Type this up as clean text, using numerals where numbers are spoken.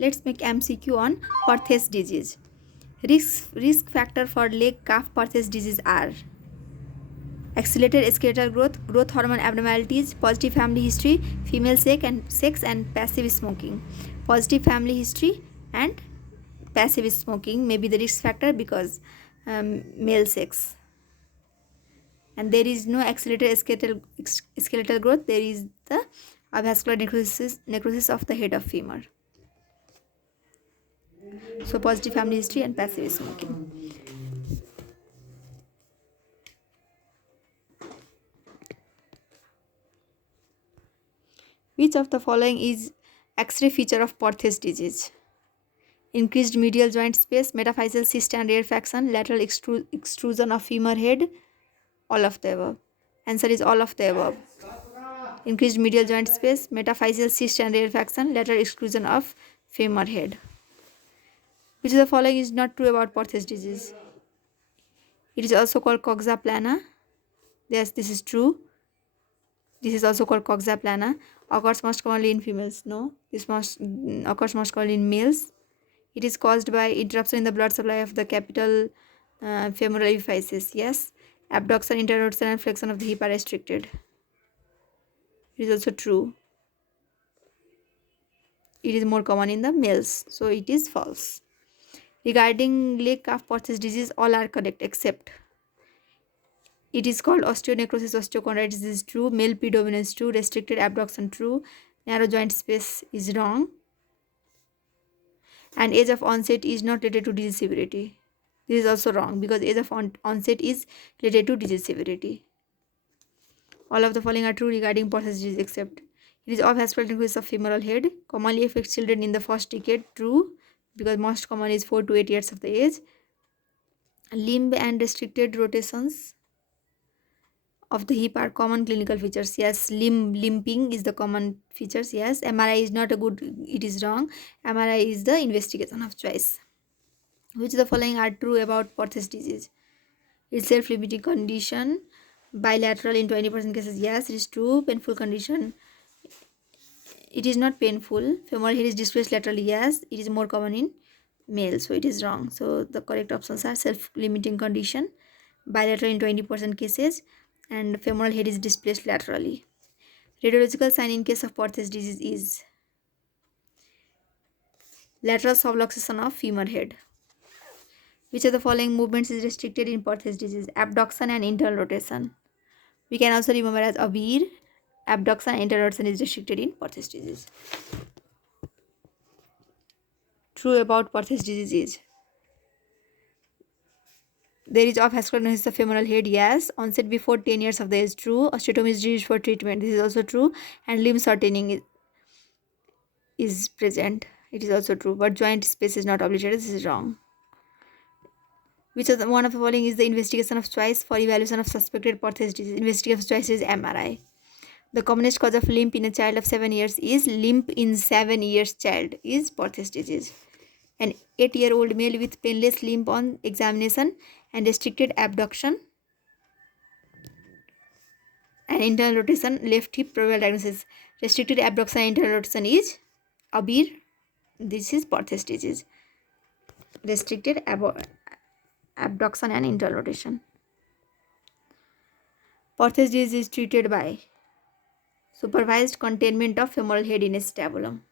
Let's make MCQ on perthes disease. Risk factor for leg calf perthes disease are accelerated skeletal growth hormone abnormalities, positive family history, female sex and passive smoking. Positive family history and passive smoking may be the risk factor because male sex. And there is no accelerated skeletal growth. There is the avascular necrosis of the head of femur. So positive family history and passive smoking. Which of the following is X-ray feature of perthes disease? Increased medial joint space, metaphyseal cyst and rarefaction, lateral extrusion of femur head, all of the above. Answer is all of the above. Increased medial joint space, metaphyseal cyst and rarefaction, lateral extrusion of femur head. Which of the following is not true about perthes disease? It is also called coxa plana. Yes, this is true. This is also called coxa plana. Occurs most commonly in females. No, this occurs most commonly in males. It is caused by interruption in the blood supply of the capital femoral epiphysis. Yes. Abduction, interrotation and flexion of the hip are restricted. It is also true. It is more common in the males. So it is false. Regarding leg calf perthes disease, all are correct except it is called osteonecrosis osteochondritis. This is true. Male predominance true. Restricted abduction true. Narrow joint space is wrong. And age of onset is not related to disease severity. This is also wrong because age of onset is related to disease severity. All of the following are true regarding perthes disease except it is avascular necrosis of femoral head. Commonly affects children in the first decade. True because most common is 4 to 8 years of the age. Limb and restricted rotations of the hip are common clinical features. Yes, limping is the common features. Yes, MRI is not a good, it is wrong. MRI is the investigation of choice. Which of the following are true about perthes disease? It's self-limiting condition, bilateral in 20% cases. Yes, it is true. Painful condition, it is not painful. Femoral head is displaced laterally. Yes, it is more common in males, so it is wrong. So the correct options are self-limiting condition, bilateral in 20% cases, and femoral head is displaced laterally. Radiological sign in case of perthes disease is lateral subluxation of femur head. Which of the following movements is restricted in perthes disease? Abduction and internal rotation. We can also remember as abir. Abduction and internal rotation is restricted in perthes disease. True about perthes disease is there is avascular necrosis of femoral head. Yes. Onset before 10 years of the age. True. Osteotomy is used for treatment. This is also true. And limb shortening is present. It is also true. But joint space is not obliterated. This is wrong. Which of the one of the following is the investigation of choice for evaluation of suspected perthes disease? Investigation of choice is MRI. The commonest cause of limp in a child of 7 years is limp in 7 years child is perthes disease. An 8-year-old male with painless limp on examination and restricted abduction and internal rotation left hip probable diagnosis. Restricted abduction and internal rotation is abir. This is perthes disease. Restricted abduction and internal rotation. Perthes disease is treated by supervised containment of femoral head in a stabulum.